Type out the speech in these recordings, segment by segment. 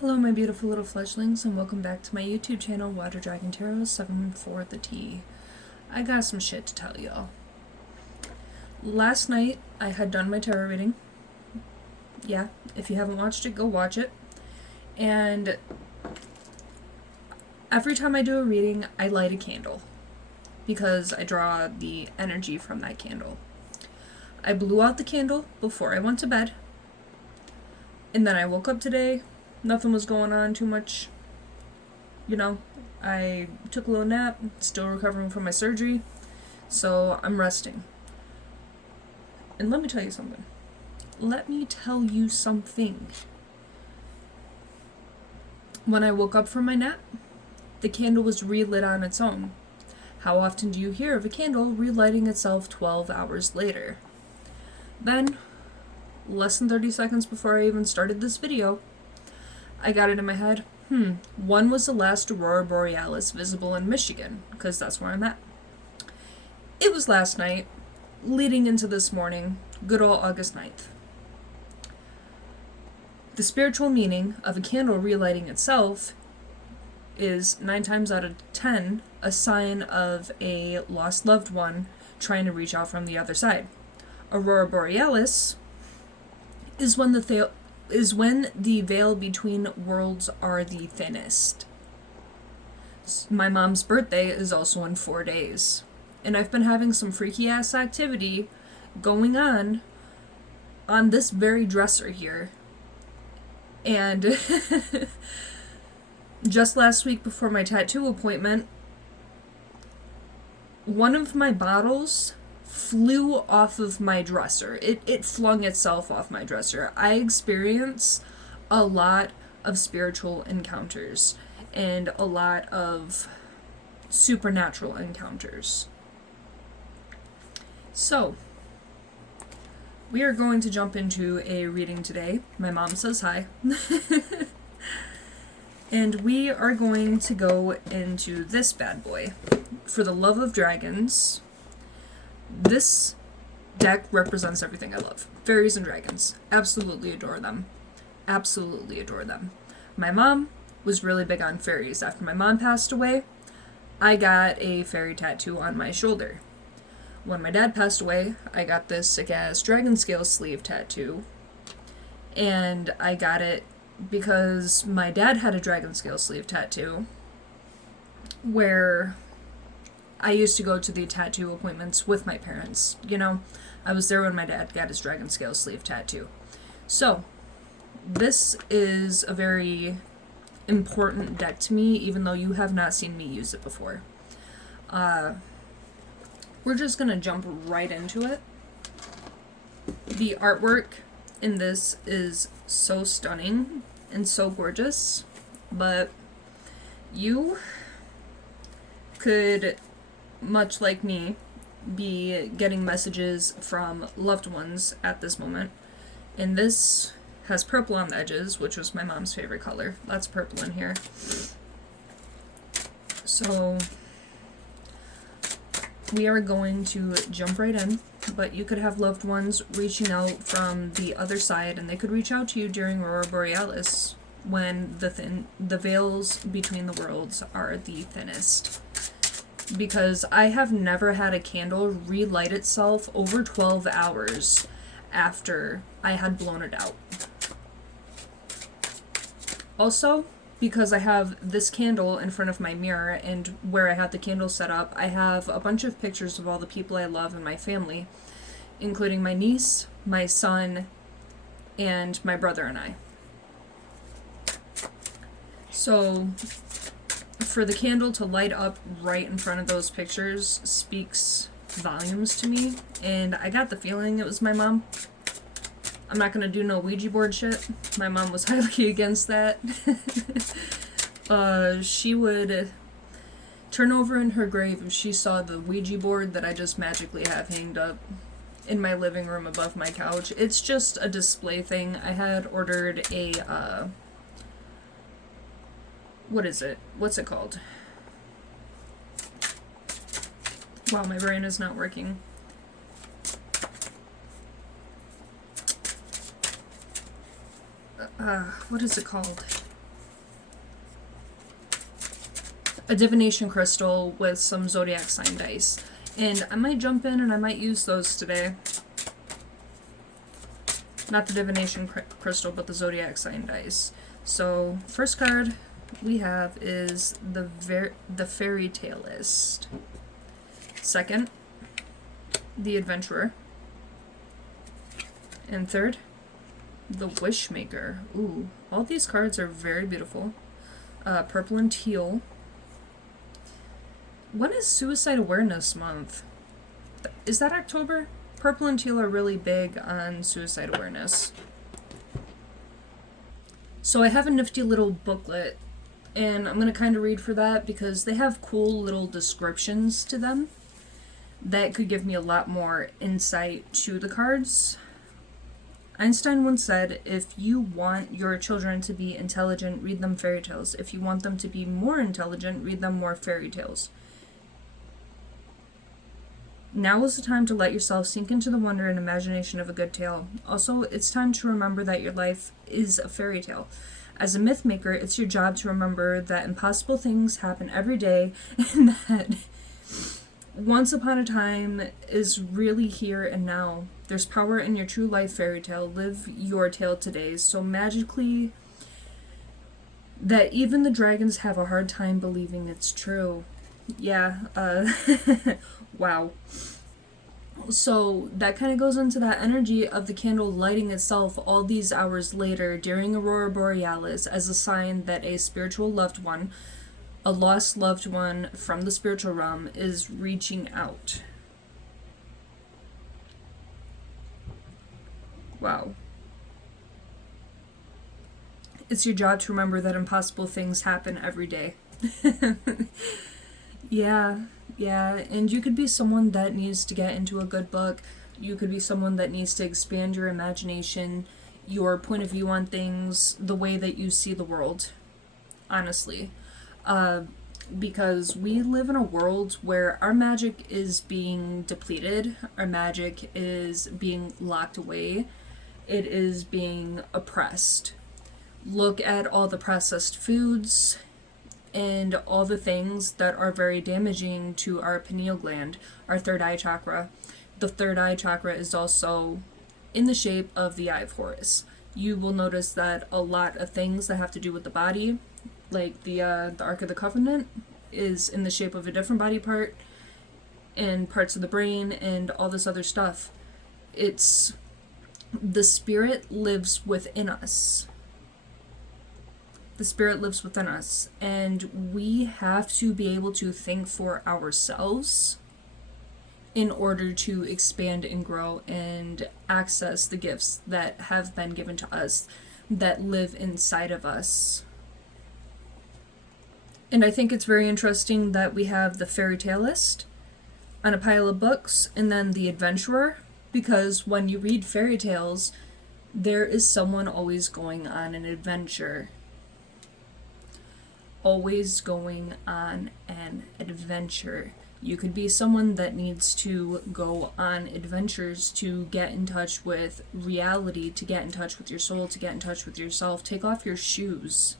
Hello my beautiful little fledglings and welcome back to my YouTube channel, Water Dragon Tarot 7 for the T. I got some shit to tell y'all. Last night I had done my tarot reading. Yeah, if you haven't watched it, go watch it. And every time I do a reading, I light a candle because I draw the energy from that candle. I blew out the candle before I went to bed, and then I woke up today. Nothing was going on too much. I took a little nap, still recovering from my surgery, so I'm resting. And let me tell you something. When I woke up from my nap, the candle was relit on its own. How often do you hear of a candle relighting itself 12 hours later? Then, less than 30 seconds before I even started this video, I got it in my head, when was the last Aurora Borealis visible in Michigan? Because that's where I'm at. It was last night, leading into this morning, good old August 9th. The spiritual meaning of a candle relighting itself is 9 times out of 10 a sign of a lost loved one trying to reach out from the other side. Aurora Borealis is when the veil between worlds are the thinnest. My mom's birthday is also in 4 days. And I've been having some freaky ass activity going on this very dresser here. And just last week before my tattoo appointment, one of my bottles flew off of my dresser. It flung itself off my dresser. I experience a lot of spiritual encounters and a lot of supernatural encounters. So, we are going to jump into a reading today. My mom says hi. And we are going to go into this bad boy. For the love of dragons, this deck represents everything I love. Fairies and dragons. Absolutely adore them. Absolutely adore them. My mom was really big on fairies. After my mom passed away, I got a fairy tattoo on my shoulder. When my dad passed away, I got this sick-ass dragon scale sleeve tattoo. And I got it because my dad had a dragon scale sleeve tattoo where I used to go to the tattoo appointments with my parents. I was there when my dad got his dragon scale sleeve tattoo. So, this is a very important deck to me, even though you have not seen me use it before. We're just gonna jump right into it. The artwork in this is so stunning and so gorgeous, but you could, much like me, be getting messages from loved ones at this moment. And this has purple on the edges, which was my mom's favorite color. Lots of purple in here. So we are going to jump right in, but you could have loved ones reaching out from the other side, and they could reach out to you during Aurora Borealis when the veils between the worlds are the thinnest. Because I have never had a candle relight itself over 12 hours after I had blown it out. Also, because I have this candle in front of my mirror, and where I have the candle set up, I have a bunch of pictures of all the people I love in my family, including my niece, my son, and my brother and I. So, for the candle to light up right in front of those pictures speaks volumes to me, and I got the feeling it was my mom. I'm not gonna do no Ouija board shit. My mom was highly against that. She would turn over in her grave if she saw the Ouija board that I just magically have hanged up in my living room above my couch. It's just a display thing. I had ordered a, what is it? What's it called? Wow, my brain is not working. What is it called? a divination crystal with some zodiac sign dice. And I might jump in and I might use those today. Not the divination crystal, but the zodiac sign dice. So, first card we have is the Fairy Taleist. Second, the Adventurer. And third, the Wishmaker. Ooh, all these cards are very beautiful. Purple and teal. When is Suicide Awareness Month? Is that October? Purple and teal are really big on suicide awareness. So I have a nifty little booklet, and I'm going to kind of read for that because they have cool little descriptions to them that could give me a lot more insight to the cards. Einstein once said, if you want your children to be intelligent, read them fairy tales. If you want them to be more intelligent, read them more fairy tales. Now is the time to let yourself sink into the wonder and imagination of a good tale. Also, it's time to remember that your life is a fairy tale. As a myth maker, it's your job to remember that impossible things happen every day and that once upon a time is really here and now. There's power in your true life fairy tale. Live your tale today so magically that even the dragons have a hard time believing it's true. Yeah, wow. So that kind of goes into that energy of the candle lighting itself all these hours later during Aurora Borealis as a sign that a spiritual loved one, a lost loved one from the spiritual realm, is reaching out. Wow. It's your job to remember that impossible things happen every day. Yeah, and you could be someone that needs to get into a good book. You could be someone that needs to expand your imagination, your point of view on things, the way that you see the world, honestly. Because we live in a world where our magic is being depleted, our magic is being locked away, it is being oppressed. Look at all the processed foods and all the things that are very damaging to our pineal gland, our third eye chakra. The third eye chakra is also in the shape of the Eye of Horus. You will notice that a lot of things that have to do with the body, like the Ark of the Covenant, is in the shape of a different body part, and parts of the brain, and all this other stuff. It's the spirit lives within us. The spirit lives within us, and we have to be able to think for ourselves in order to expand and grow and access the gifts that have been given to us that live inside of us. And I think it's very interesting that we have the Fairy Taleist on a pile of books and then the Adventurer, because when you read fairy tales, there is someone always going on an adventure. Always going on an adventure. You could be someone that needs to go on adventures to get in touch with reality, to get in touch with your soul, to get in touch with yourself. Take off your shoes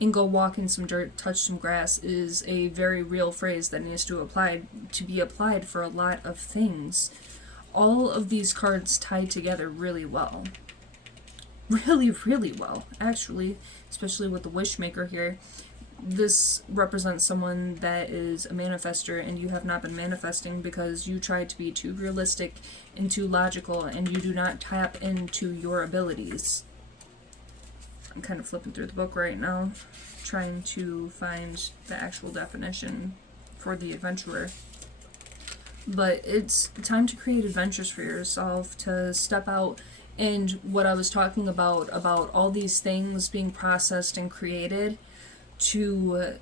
and go walk in some dirt, touch some grass is a very real phrase that needs to be applied for a lot of things. All of these cards tie together really well. Really, really well, actually, especially with the Wishmaker here. This represents someone that is a manifester, and you have not been manifesting because you try to be too realistic and too logical, and you do not tap into your abilities. I'm kind of flipping through the book right now, trying to find the actual definition for the Adventurer. But it's time to create adventures for yourself, to step out. And what I was talking about all these things being processed and created to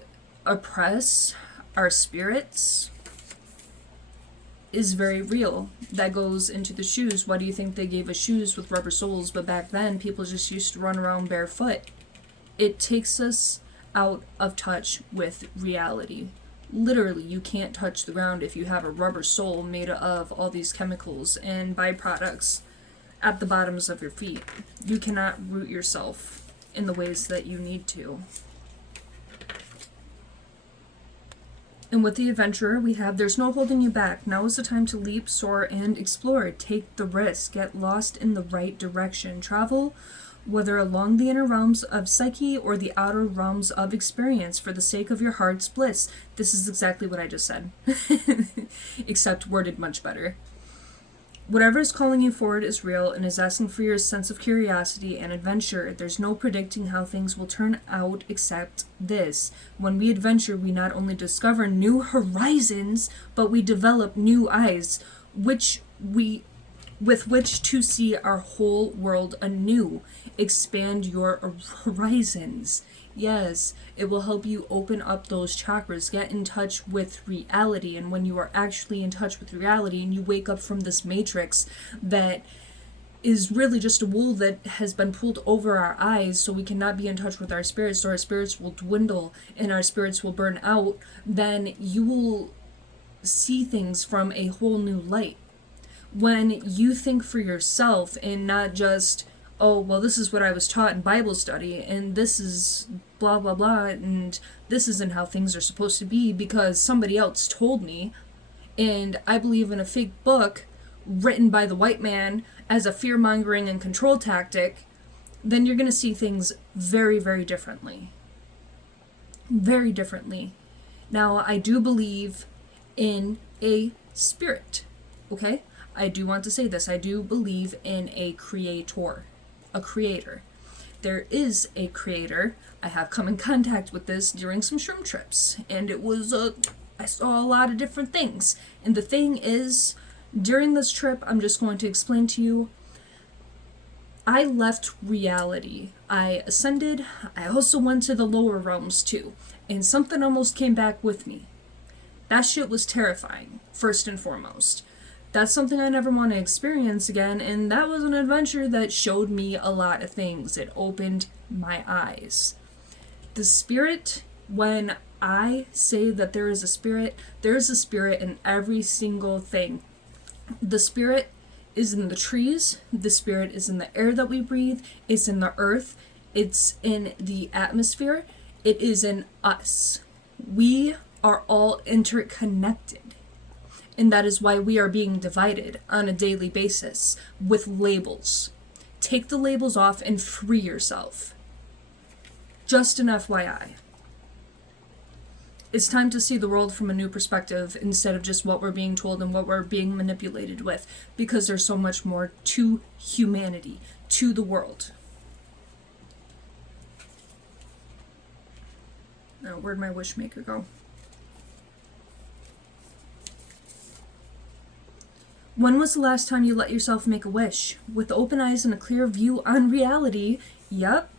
oppress our spirits is very real. That goes into the shoes. Why do you think they gave us shoes with rubber soles, but back then people just used to run around barefoot? It takes us out of touch with reality. Literally, you can't touch the ground if you have a rubber sole made of all these chemicals and byproducts at the bottoms of your feet. You cannot root yourself in the ways that you need to. And with the adventurer, we have there's no holding you back. Now is the time to leap, soar, and explore. Take the risk. Get lost in the right direction. Travel, whether along the inner realms of psyche or the outer realms of experience, for the sake of your heart's bliss. This is exactly what I just said, except worded much better. Whatever is calling you forward is real and is asking for your sense of curiosity and adventure. There's no predicting how things will turn out except this. When we adventure, we not only discover new horizons, but we develop new eyes, with which to see our whole world anew. Expand your horizons. Yes, it will help you open up those chakras, get in touch with reality. And when you are actually in touch with reality and you wake up from this matrix that is really just a wool that has been pulled over our eyes so we cannot be in touch with our spirits, so our spirits will dwindle and our spirits will burn out, then you will see things from a whole new light. When you think for yourself and not just, oh, well, this is what I was taught in Bible study, and this is blah, blah, blah, and this isn't how things are supposed to be because somebody else told me, and I believe in a fake book written by the white man as a fear-mongering and control tactic, then you're going to see things very, very differently. Very differently. Now, I do believe in a spirit, okay? I do want to say this. I do believe in a creator. A creator. There is a creator. I have come in contact with this during some shroom trips, and it was I saw a lot of different things. And the thing is, during this trip, I'm just going to explain to you, I left reality. I ascended. I also went to the lower realms too, and something almost came back with me. That shit was terrifying, first and foremost. That's something I never want to experience again, and that was an adventure that showed me a lot of things. It opened my eyes. The spirit, when I say that there is a spirit in every single thing. The spirit is in the trees, the spirit is in the air that we breathe, it's in the earth, it's in the atmosphere, it is in us. We are all interconnected. And that is why we are being divided on a daily basis with labels. Take the labels off and free yourself. Just an FYI. It's time to see the world from a new perspective instead of just what we're being told and what we're being manipulated with, because there's so much more to humanity, to the world. Now, where'd my wish maker go? When was the last time you let yourself make a wish? With open eyes and a clear view on reality, yep.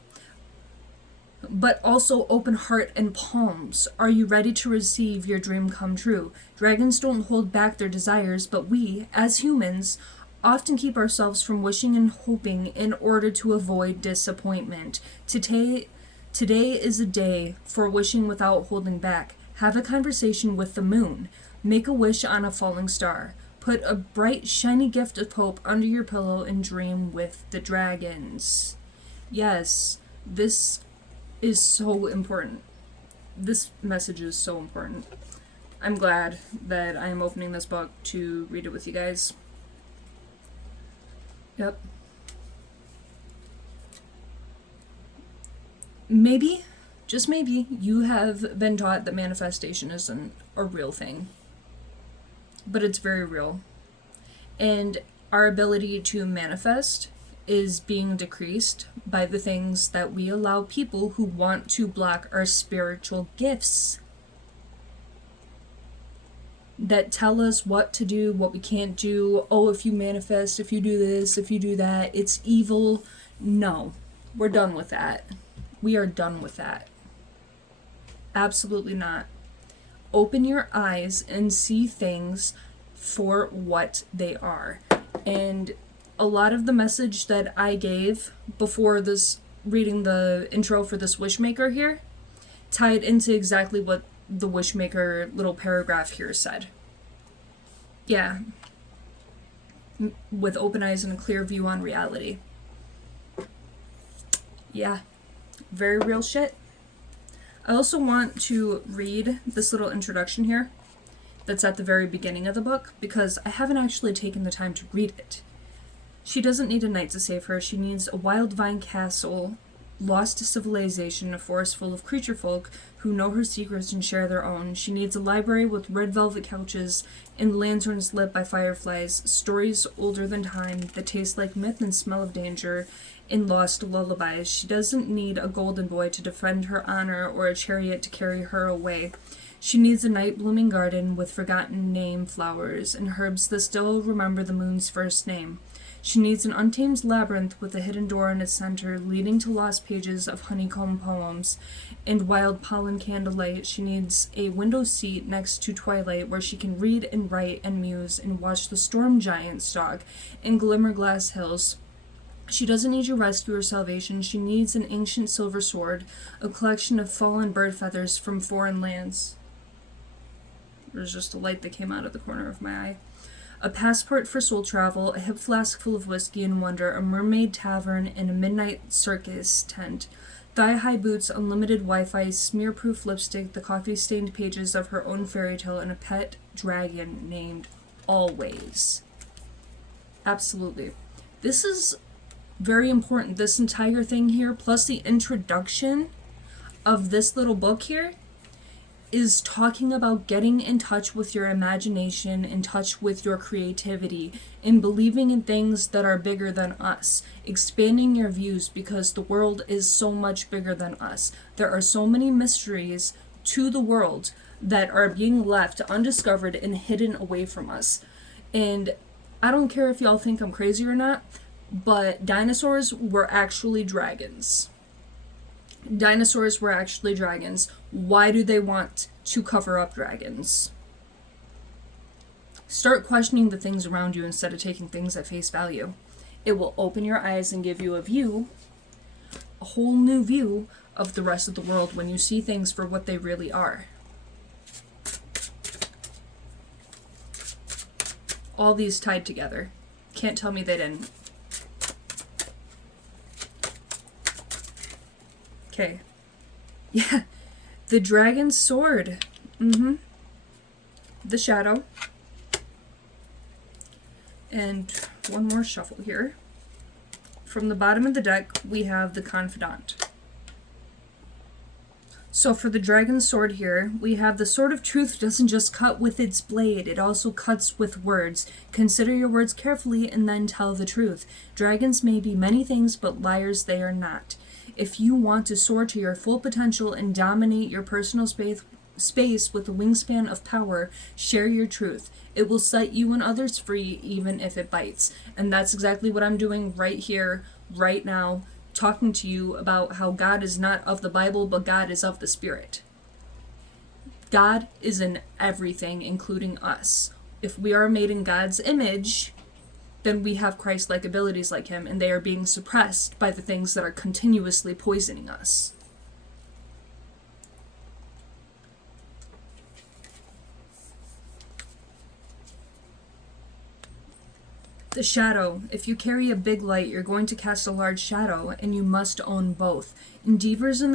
But also open heart and palms. Are you ready to receive your dream come true? Dragons don't hold back their desires, but we, as humans, often keep ourselves from wishing and hoping in order to avoid disappointment. Today is a day for wishing without holding back. Have a conversation with the moon. Make a wish on a falling star. Put a bright, shiny gift of hope under your pillow and dream with the dragons. Yes, this is so important. This message is so important. I'm glad that I am opening this book to read it with you guys. Yep. Maybe, just maybe, you have been taught that manifestation isn't a real thing. But it's very real. And our ability to manifest is being decreased by the things that we allow people who want to block our spiritual gifts, that tell us what to do, what we can't do. Oh, if you manifest, if you do this, if you do that, it's evil. No, we're done with that. We are done with that. Absolutely not. Open your eyes and see things for what they are. And a lot of the message that I gave before this, reading the intro for this Wishmaker here, tied into exactly what the Wishmaker little paragraph here said. Yeah. With open eyes and a clear view on reality. Yeah. Very real shit. I also want to read this little introduction here that's at the very beginning of the book, because I haven't actually taken the time to read it. She doesn't need a knight to save her. She needs a wild vine castle, lost to civilization, a forest full of creature folk who know her secrets and share their own. She needs a library with red velvet couches and lanterns lit by fireflies, stories older than time that taste like myth and smell of danger, and lost lullabies. She doesn't need a golden boy to defend her honor or a chariot to carry her away. She needs a night-blooming garden with forgotten name flowers and herbs that still remember the moon's first name. She needs an untamed labyrinth with a hidden door in its center, leading to lost pages of honeycomb poems and wild pollen candlelight. She needs a window seat next to twilight where she can read and write and muse and watch the storm giant stalk in Glimmerglass Hills. She doesn't need your rescue or salvation. She needs an ancient silver sword, a collection of fallen bird feathers from foreign lands. There's just a light that came out of the corner of my eye. A passport for soul travel, a hip flask full of whiskey and wonder, a mermaid tavern, and a midnight circus tent. Thigh-high boots, unlimited Wi-Fi, smear-proof lipstick, the coffee-stained pages of her own fairy tale, and a pet dragon named Always. Absolutely. This is very important. This entire thing here, plus the introduction of this little book here, is talking about getting in touch with your imagination, in touch with your creativity, and believing in things that are bigger than us, expanding your views because the world is so much bigger than us. There are so many mysteries to the world that are being left undiscovered and hidden away from us. And I don't care if y'all think I'm crazy or not, but dinosaurs were actually dragons. Dinosaurs were actually dragons. Why do they want to cover up dragons? Start questioning the things around you instead of taking things at face value. It will open your eyes and give you a whole new view of the rest of the world when you see things for what they really are. All these tied together. Can't tell me they didn't. Okay. Yeah. The dragon's sword. The shadow. And one more shuffle here. From the bottom of the deck, we have the confidant. So for the dragon's sword here, we have the sword of truth doesn't just cut with its blade, it also cuts with words. Consider your words carefully and then tell the truth. Dragons may be many things, but liars they are not. If you want to soar to your full potential and dominate your personal space with a wingspan of power, share your truth. It will set you and others free even if it bites. And that's exactly what I'm doing right here, right now, talking to you about how God is not of the Bible, but God is of the Spirit. God is in everything, including us. If we are made in God's image, then we have Christ-like abilities like him, and they are being suppressed by the things that are continuously poisoning us. The shadow. If you carry a big light, you're going to cast a large shadow, and you must own both. Endeavor in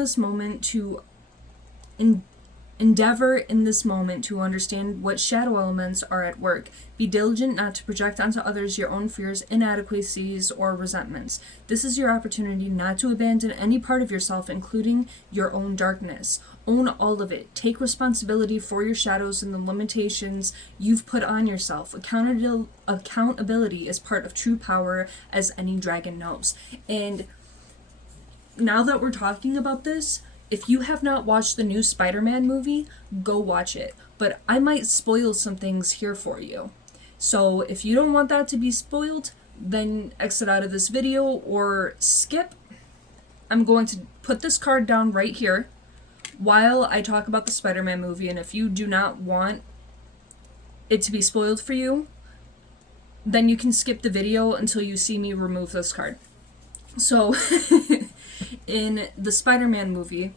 this moment to understand what shadow elements are at work. Be diligent not to project onto others your own fears, inadequacies, or resentments. This is your opportunity not to abandon any part of yourself, including your own darkness. Own all of it. Take responsibility for your shadows and the limitations you've put on yourself. Accountability is part of true power, as any dragon knows. And now that we're talking about this, if you have not watched the new Spider-Man movie, go watch it. But I might spoil some things here for you. So if you don't want that to be spoiled, then exit out of this video or skip. I'm going to put this card down right here while I talk about the Spider-Man movie. And if you do not want it to be spoiled for you, then you can skip the video until you see me remove this card. So in the Spider-Man movie,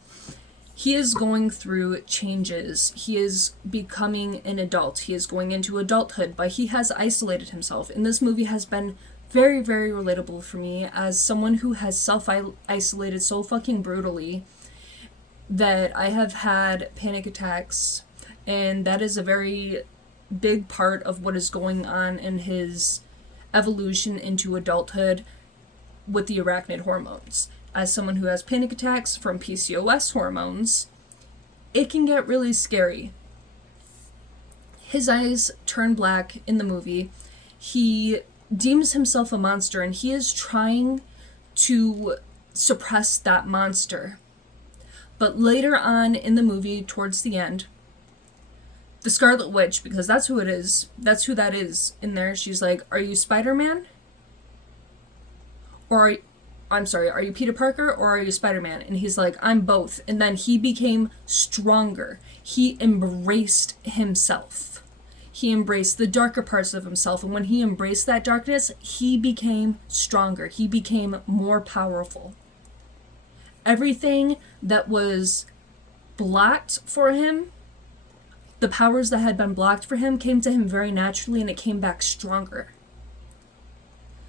he is going through changes. He is becoming an adult. He is going into adulthood, but he has isolated himself. And this movie has been very, very relatable for me as someone who has self-isolated so fucking brutally. that I have had panic attacks, and that is a very big part of what is going on in his evolution into adulthood with the arachnid hormones. As someone who has panic attacks from PCOS hormones, it can get really scary. His eyes turn black in the movie. He deems himself a monster, and he is trying to suppress that monster. But later on in the movie, towards the end, the Scarlet Witch, because that's who it is, that's who that is in there, she's like, "Are you Spider-Man? Or are you Peter Parker, or are you Spider-Man?" And he's like, "I'm both." And then he became stronger. He embraced himself. He embraced the darker parts of himself. And when he embraced that darkness, he became stronger. He became more powerful. Everything that was blocked for him, the powers that had been blocked for him, came to him very naturally, and it came back stronger.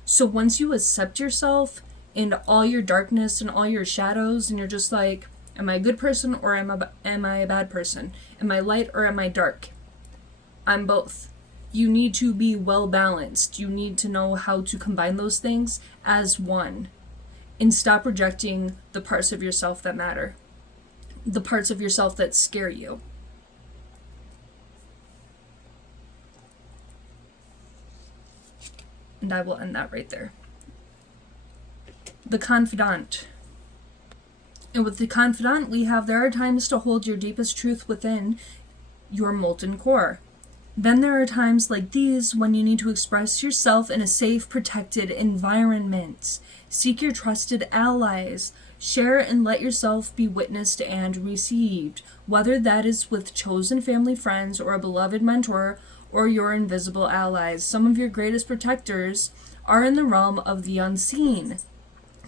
So once you accept yourself and all your darkness and all your shadows, and you're just like, am I a good person or am I a bad person? Am I light or am I dark? I'm both. You need to be well balanced. You need to know how to combine those things as one, and stop rejecting the parts of yourself that matter, the parts of yourself that scare you. And I will end that right there. The Confidant. And with the Confidant, we have, there are times to hold your deepest truth within your molten core. Then there are times like these when you need to express yourself in a safe, protected environment. Seek your trusted allies. Share and let yourself be witnessed and received, whether that is with chosen family friends or a beloved mentor or your invisible allies. Some of your greatest protectors are in the realm of the unseen.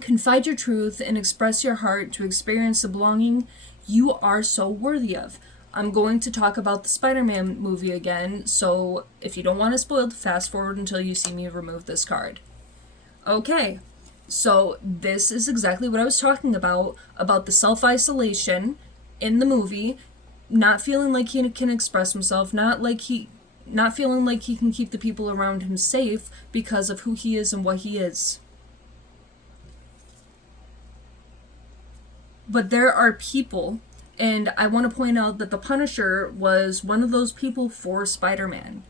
Confide your truth and express your heart to experience the belonging you are so worthy of. I'm going to talk about the Spider-Man movie again, so if you don't want it spoiled, fast forward until you see me remove this card. Okay, so this is exactly what I was talking about the self-isolation in the movie, not feeling like he can express himself, not feeling like he can keep the people around him safe because of who he is and what he is. But there are people, and I want to point out that the Punisher was one of those people for Spider-Man.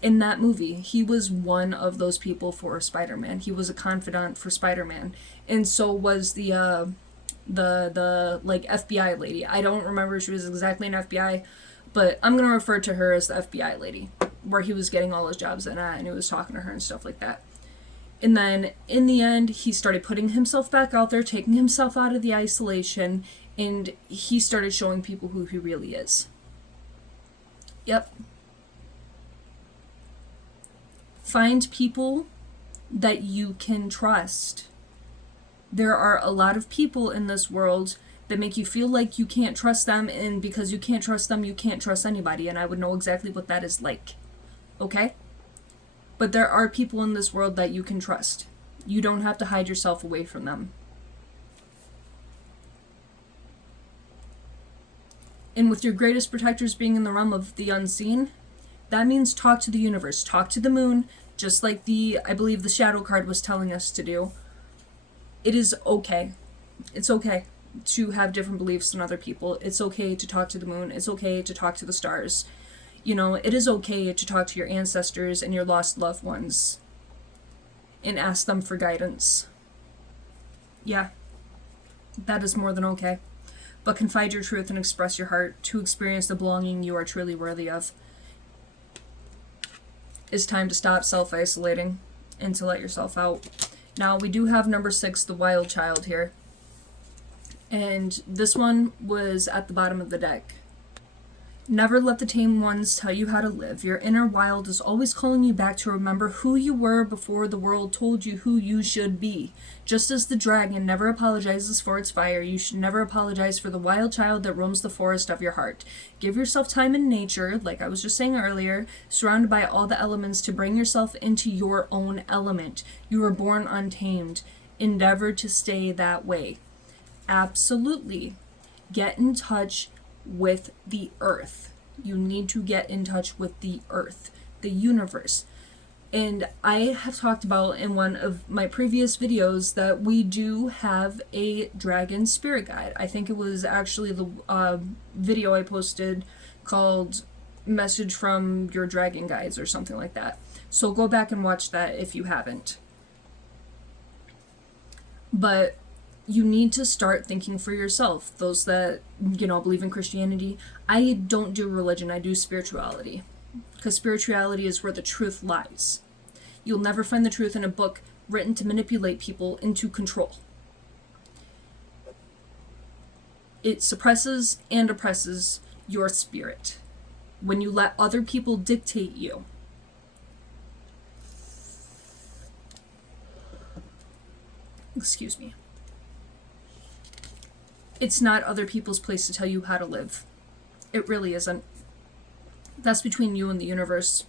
In that movie, he was one of those people for Spider-Man. He was a confidant for Spider-Man. And so was the like FBI lady. I don't remember if she was exactly an FBI, but I'm going to refer to her as the FBI lady, where he was getting all his jobs in at, and he was talking to her and stuff like that. And then, in the end, he started putting himself back out there, taking himself out of the isolation, and he started showing people who he really is. Yep. Find people that you can trust. There are a lot of people in this world that make you feel like you can't trust them, and because you can't trust them, you can't trust anybody, and I would know exactly what that is like. Okay? But there are people in this world that you can trust. You don't have to hide yourself away from them. And with your greatest protectors being in the realm of the unseen, that means talk to the universe, talk to the moon, just like I believe the shadow card was telling us to do. It is okay. It's okay to have different beliefs than other people. It's okay to talk to the moon. It's okay to talk to the stars. You know, it is okay to talk to your ancestors and your lost loved ones and ask them for guidance. Yeah, that is more than okay. But confide your truth and express your heart to experience the belonging you are truly worthy of. It's time to stop self-isolating and to let yourself out. Now, we do have number 6, the Wild Child here. And this one was at the bottom of the deck. Never let the tame ones tell you how to live. Your inner wild is always calling you back to remember who you were before the world told you who you should be. Just as the dragon never apologizes for its fire, you should never apologize for the wild child that roams the forest of your heart. Give yourself time in nature, like I was just saying earlier, surrounded by all the elements to bring yourself into your own element. You were born untamed. Endeavor to stay that way. Absolutely. get in touch with the earth. You need to get in touch with the earth, the universe. And I have talked about in one of my previous videos that we do have a dragon spirit guide. I think it was actually the video I posted called Message from Your Dragon Guides or something like that. So go back and watch that if you haven't. But you need to start thinking for yourself. Those that, believe in Christianity. I don't do religion, I do spirituality. Because spirituality is where the truth lies. You'll never find the truth in a book written to manipulate people into control. It suppresses and oppresses your spirit when you let other people dictate you. Excuse me. It's not other people's place to tell you how to live. It really isn't. That's between you and the universe.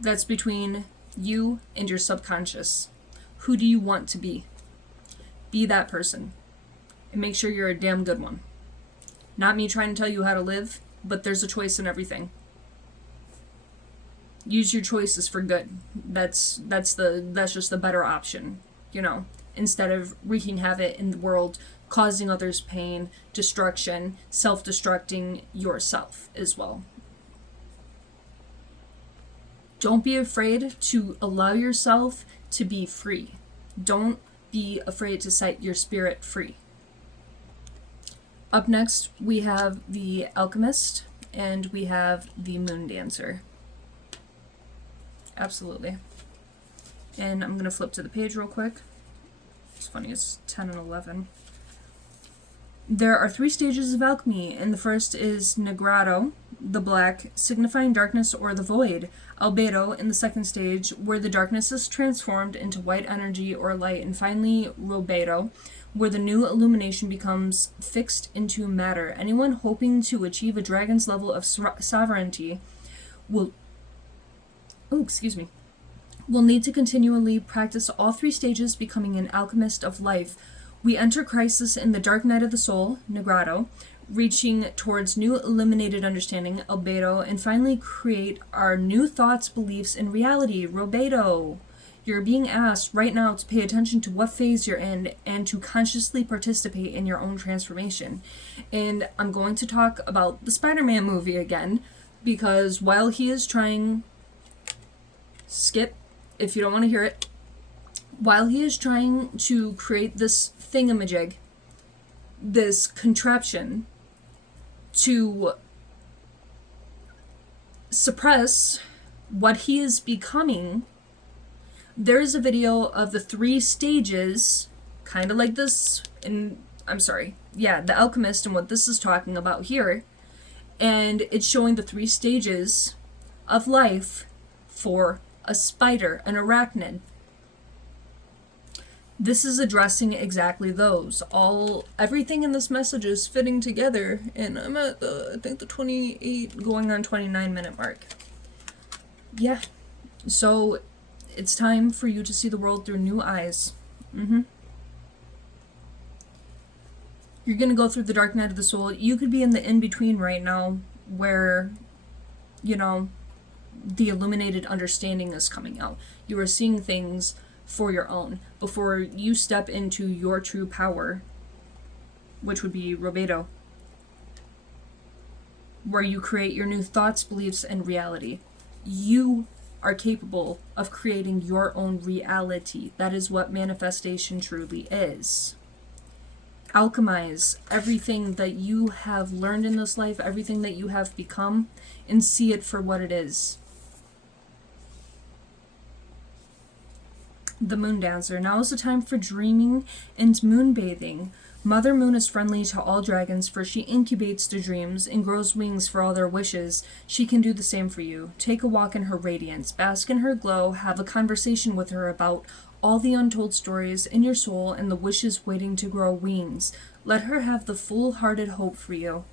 That's between you and your subconscious. Who do you want to be? Be that person. And make sure you're a damn good one. Not me trying to tell you how to live, but there's a choice in everything. Use your choices for good. That's just the better option, instead of wreaking havoc in the world, causing others pain, destruction, self-destructing yourself as well. Don't be afraid to allow yourself to be free. Don't be afraid to set your spirit free. Up next, we have the Alchemist, and we have the Moon Dancer. Absolutely. And I'm going to flip to the page real quick. It's funny, it's 10 and 11. There are 3 stages of alchemy, and the first is Negrado, the black, signifying darkness or the void. Albedo in the second stage, where the darkness is transformed into white energy or light. And finally, Robedo, where the new illumination becomes fixed into matter. Anyone hoping to achieve a dragon's level of sovereignty will need to continually practice all 3 stages, becoming an alchemist of life. We enter crisis in the dark night of the soul, Negrado, reaching towards new illuminated understanding, Albedo, and finally create our new thoughts, beliefs, and reality, Robedo. You're being asked right now to pay attention to what phase you're in and to consciously participate in your own transformation. And I'm going to talk about the Spider-Man movie again, because while he is trying... Skip, if you don't want to hear it. While he is trying to create this thingamajig, this contraption to suppress what he is becoming, there's a video of the 3 stages, kind of like this, the Alchemist and what this is talking about here, and it's showing the 3 stages of life for a spider, an arachnid. This is addressing exactly those. Everything in this message is fitting together, and I'm at the 28 going on 29 minute mark. Yeah. So it's time for you to see the world through new eyes. You're gonna go through the dark night of the soul. You could be in the in-between right now where, the illuminated understanding is coming out. You are seeing things for your own before you step into your true power, which would be Robedo, where you create your new thoughts, beliefs, and reality. You are capable of creating your own reality. That is what manifestation truly is. Alchemize everything that you have learned in this life, everything that you have become, and see it for what it is. The Moon Dancer. Now is the time for dreaming and moonbathing. Mother Moon is friendly to all dragons, for she incubates their dreams and grows wings for all their wishes. She can do the same for you. Take a walk in her radiance, bask in her glow, have a conversation with her about all the untold stories in your soul and the wishes waiting to grow wings. Let her have the full-hearted hope for you.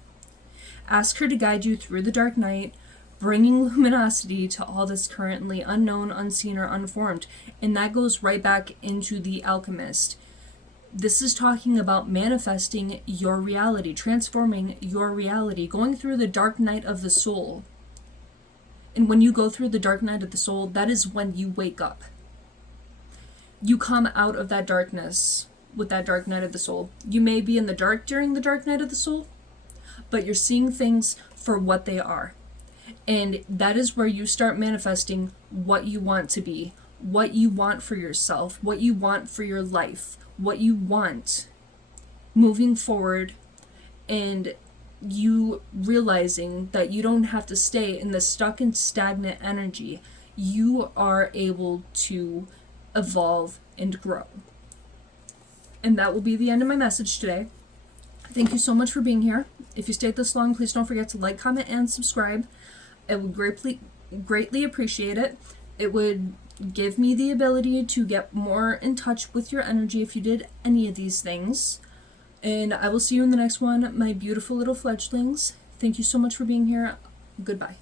Ask her to guide you through the dark night, bringing luminosity to all that's currently unknown, unseen, or unformed. And that goes right back into the Alchemist. This is talking about manifesting your reality, transforming your reality, going through the dark night of the soul. And when you go through the dark night of the soul, that is when you wake up. You come out of that darkness with that dark night of the soul. You may be in the dark during the dark night of the soul, but you're seeing things for what they are. And that is where you start manifesting what you want to be, what you want for yourself, what you want for your life, what you want moving forward, and you realizing that you don't have to stay in the stuck and stagnant energy. You are able to evolve and grow. And that will be the end of my message today. Thank you so much for being here. If you stayed this long, please don't forget to like, comment, and subscribe. I would greatly appreciate it. It would give me the ability to get more in touch with your energy if you did any of these things. And I will see you in the next one, my beautiful little fledglings. Thank you so much for being here. Goodbye.